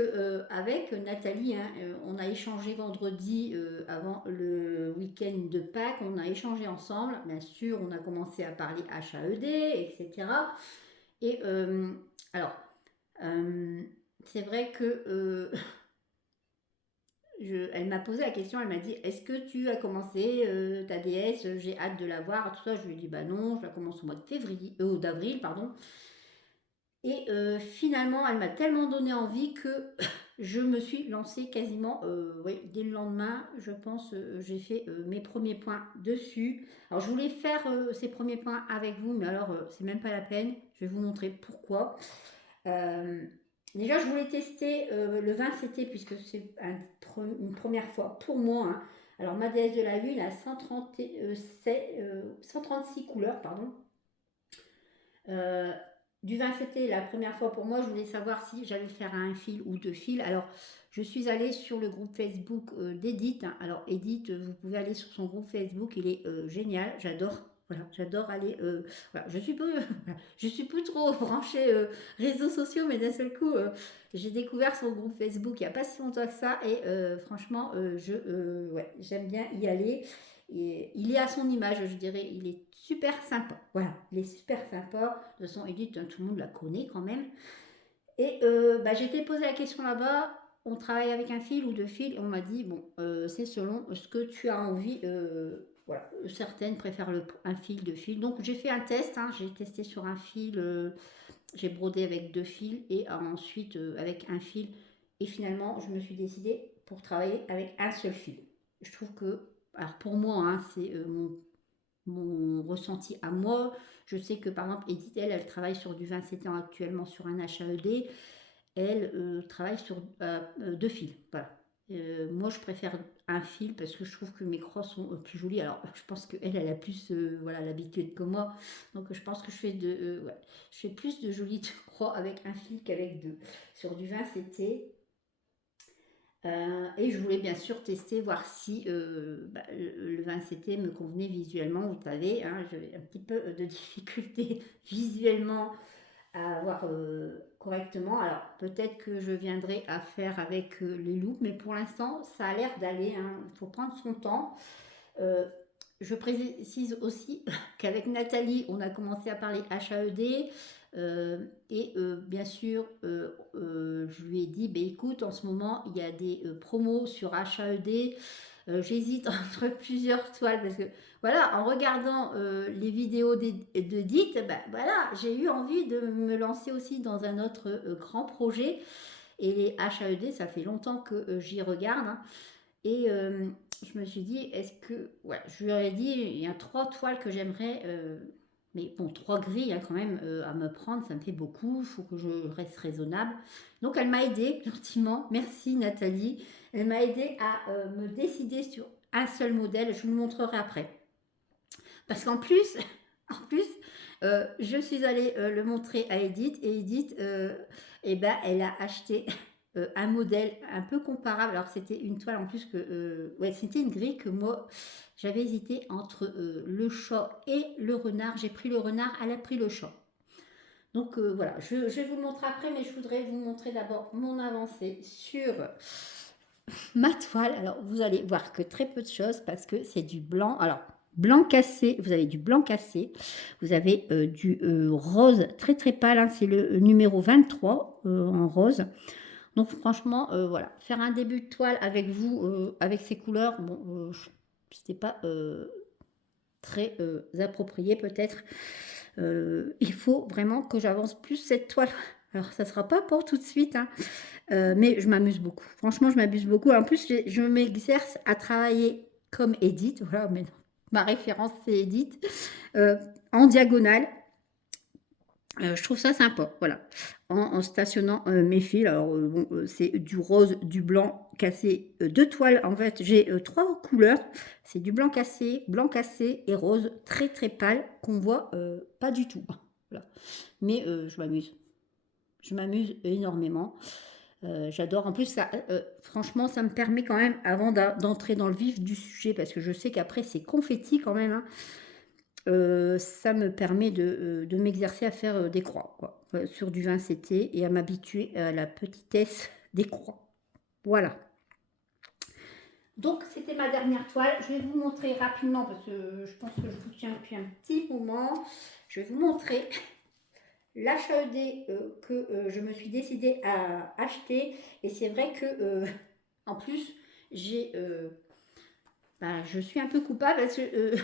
avec Nathalie, hein, on a échangé vendredi avant le week-end de Pâques, on a échangé ensemble. Bien sûr, on a commencé à parler HAED, etc. Et alors, euh, c'est vrai que elle m'a posé la question, elle m'a dit, est-ce que tu as commencé ta DS, j'ai hâte de la voir, tout ça. Je lui ai dit, bah non, je la commence au mois de d'avril, pardon. Et finalement, elle m'a tellement donné envie que je me suis lancée quasiment, oui, dès le lendemain, je pense, j'ai fait mes premiers points dessus. Alors, je voulais faire ces premiers points avec vous, mais alors, c'est même pas la peine. Je vais vous montrer pourquoi. Euh, Déjà, je voulais tester le 20 CT, puisque c'est une première fois pour moi, hein. Alors, ma déesse de la lune a 136 couleurs, pardon. Euh, du 20 c'était la première fois pour moi, je voulais savoir si j'allais faire un fil ou deux fils. Alors, je suis allée sur le groupe Facebook d'Edith, hein. Alors, Edith, vous pouvez aller sur son groupe Facebook, il est génial, j'adore. Voilà, j'adore aller. Voilà, je suis plus trop branchée réseaux sociaux, mais d'un seul coup, j'ai découvert son groupe Facebook il n'y a pas si longtemps que ça, et franchement, ouais, j'aime bien y aller. Et il est à son image, je dirais. Il est super sympa. Voilà, il est super sympa. De toute façon, Edith, tout le monde la connaît quand même. Et bah, j'ai été posé la question là-bas. On travaille avec un fil ou deux fils. Et on m'a dit, bon, c'est selon ce que tu as envie. Voilà, certaines préfèrent un fil, deux fils. Donc j'ai fait un test, hein. J'ai testé sur un fil. J'ai brodé avec deux fils et ensuite avec un fil. Et finalement, je me suis décidée pour travailler avec un seul fil. Je trouve que, alors pour moi, hein, c'est mon ressenti à moi. Je sais que par exemple, Edith, elle travaille sur du 27 ans actuellement sur un HAED. Elle travaille sur deux fils. Voilà. Moi, je préfère un fil parce que je trouve que mes croix sont plus jolies. Alors, je pense qu'elle, elle a plus voilà, l'habitude que moi. Donc, je pense que ouais, je fais plus de jolies croix avec un fil qu'avec deux. Sur du 20, c'était et je voulais bien sûr tester, voir si bah, le 20CT me convenait visuellement. Vous savez, hein, j'avais un petit peu de difficulté visuellement à voir correctement. Alors peut-être que je viendrai à faire avec les loupes, mais pour l'instant, ça a l'air d'aller, hein. Il faut prendre son temps. Euh, je précise aussi qu'avec Nathalie, on a commencé à parler HAED. Et bien sûr, je lui ai dit, bah, écoute, en ce moment, il y a des promos sur HAED. J'hésite entre plusieurs toiles parce que, voilà, en regardant les vidéos de Dite, bah, voilà, j'ai eu envie de me lancer aussi dans un autre grand projet. Et les HAED, ça fait longtemps que j'y regarde, hein. Et je me suis dit, est-ce que. Ouais, je lui ai dit, il y a trois toiles que j'aimerais. Mais bon, trois grilles hein, quand même à me prendre, ça me fait beaucoup. Il faut que je reste raisonnable. Donc elle m'a aidé gentiment. Merci Nathalie. Elle m'a aidé à me décider sur un seul modèle. Je vous le montrerai après. Parce qu'en plus, en plus, je suis allée le montrer à Edith et Edith, eh ben, elle a acheté un modèle un peu comparable. Alors c'était une toile en plus que, ouais, c'était une grille que moi j'avais hésité entre le chat et le renard. J'ai pris le renard, elle a pris le chat. Donc voilà, je vais vous le montrer après, mais je voudrais vous montrer d'abord mon avancée sur ma toile. Alors vous allez voir que très peu de choses parce que c'est du blanc. Alors blanc cassé, vous avez du blanc cassé, vous avez du rose très très pâle, hein, c'est le numéro 23 en rose. Donc franchement, voilà, faire un début de toile avec vous, avec ces couleurs, bon, c'était pas très approprié peut-être. Il faut vraiment que j'avance plus cette toile. Alors ça sera pas pour tout de suite, hein, mais je m'amuse beaucoup. Franchement, je m'amuse beaucoup. En plus, je m'exerce à travailler comme Edith. Voilà, mais ma référence c'est Edith, euh, en diagonale. Je trouve ça sympa, voilà. En stationnant mes fils. Alors, bon, c'est du rose, du blanc cassé, deux toiles. En fait, j'ai trois couleurs. C'est du blanc cassé et rose très très pâle qu'on voit pas du tout. Voilà. Mais je m'amuse. Je m'amuse énormément. J'adore. En plus, ça, franchement, ça me permet quand même, avant d'entrer dans le vif du sujet, parce que je sais qu'après, c'est confetti quand même, hein, ça me permet de m'exercer à faire des croix, quoi. Sur du vin CT et à m'habituer à la petitesse des croix. Voilà. Donc, c'était ma dernière toile. Je vais vous montrer rapidement parce que je pense que je vous tiens depuis un petit moment. Je vais vous montrer l'HED que je me suis décidée à acheter. Et c'est vrai que, en plus, je suis un peu coupable parce que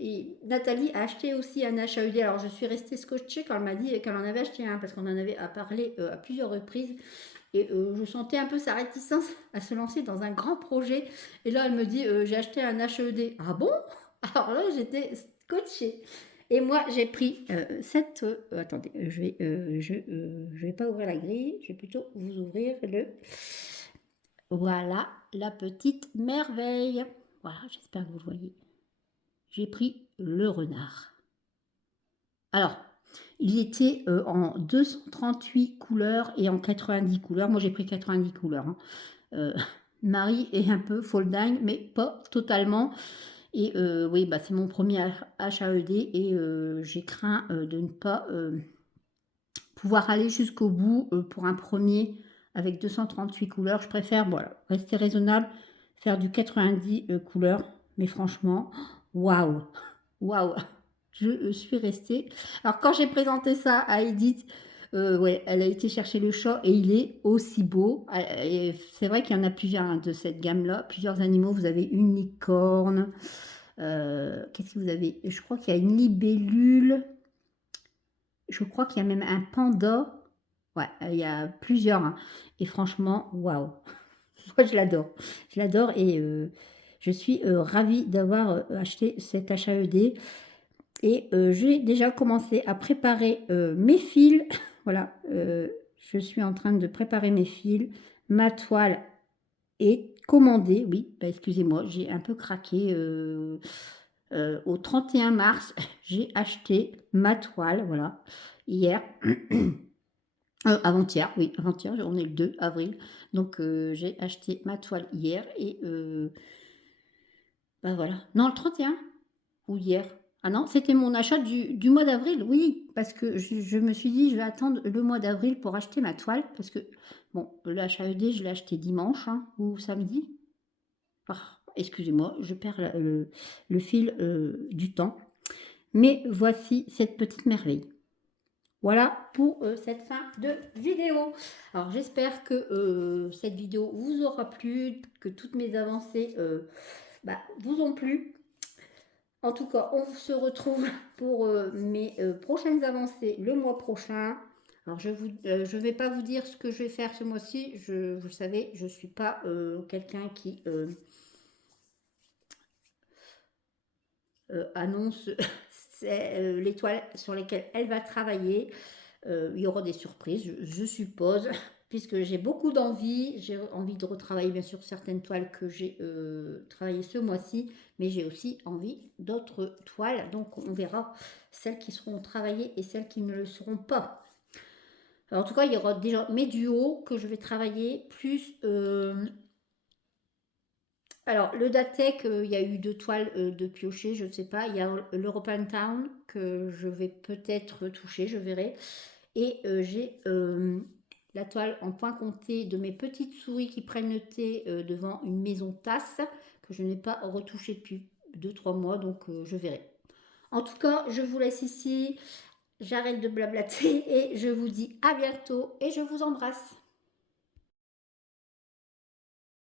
et Nathalie a acheté aussi un HAED. Alors je suis restée scotchée quand elle m'a dit qu'elle en avait acheté un parce qu'on en avait à parler à plusieurs reprises. Et je sentais un peu sa réticence à se lancer dans un grand projet. Et là, elle me dit j'ai acheté un HED. Ah bon? Alors là, j'étais scotchée. Et moi, j'ai pris cette. Attendez, je vais pas ouvrir la grille. Je vais plutôt vous ouvrir le. Voilà, la petite merveille. Voilà, j'espère que vous le voyez. J'ai pris le renard. Alors, il était en 238 couleurs et en 90 couleurs. Moi, j'ai pris 90 couleurs. Hein. Marie est un peu folding, mais pas totalement. Et oui, bah, c'est mon premier HAED et j'ai craint de ne pas pouvoir aller jusqu'au bout pour un premier avec 238 couleurs. Je préfère voilà, rester raisonnable, faire du 90 couleurs. Mais franchement, waouh! Waouh! Je suis restée. Alors, quand j'ai présenté ça à Edith, ouais, elle a été chercher le chat et il est aussi beau. Et c'est vrai qu'il y en a plusieurs hein, de cette gamme-là, plusieurs animaux. Vous avez une licorne. Qu'est-ce que vous avez? Je crois qu'il y a une libellule. Je crois qu'il y a même un panda. Ouais, il y a plusieurs. Hein. Et franchement, waouh! Moi, je l'adore. Je l'adore et je suis ravie d'avoir acheté cet HAED. Et j'ai déjà commencé à préparer mes fils. Voilà, je suis en train de préparer mes fils. Ma toile est commandée. Oui, bah, excusez-moi, j'ai un peu craqué. Au 31 mars, j'ai acheté ma toile. Voilà, hier. Avant-hier, oui, avant-hier, on est le 2 avril. Donc, j'ai acheté ma toile hier et bah voilà. Non, le 31 ou hier. Ah non, c'était mon achat du mois d'avril, oui, parce que je me suis dit, je vais attendre le mois d'avril pour acheter ma toile, parce que, bon, le HAED, je l'ai acheté dimanche hein, ou samedi. Ah, excusez-moi, je perds le fil du temps. Mais voici cette petite merveille. Voilà pour cette fin de vidéo. Alors j'espère que cette vidéo vous aura plu, que toutes mes avancées vous ont plu. En tout cas, on se retrouve pour mes prochaines avancées le mois prochain. Alors je ne vais pas vous dire ce que je vais faire ce mois-ci. Vous le savez, je ne suis pas quelqu'un qui annonce les toiles sur lesquelles elle va travailler. Il y aura des surprises, je suppose, puisque j'ai beaucoup d'envie. J'ai envie de retravailler bien sûr certaines toiles que j'ai travaillées ce mois-ci, mais j'ai aussi envie d'autres toiles. Donc on verra celles qui seront travaillées et celles qui ne le seront pas. Alors, en tout cas, il y aura déjà mes duos que je vais travailler, plus... alors, le Datec, il y a eu 2 toiles de piocher, je ne sais pas. Il y a l'European Town que je vais peut-être toucher, je verrai. Et j'ai la toile en point compté de mes petites souris qui prennent le thé devant une maison tasse que je n'ai pas retouchée depuis 2 3 mois, donc je verrai. En tout cas, je vous laisse ici. J'arrête de blablater et je vous dis à bientôt et je vous embrasse.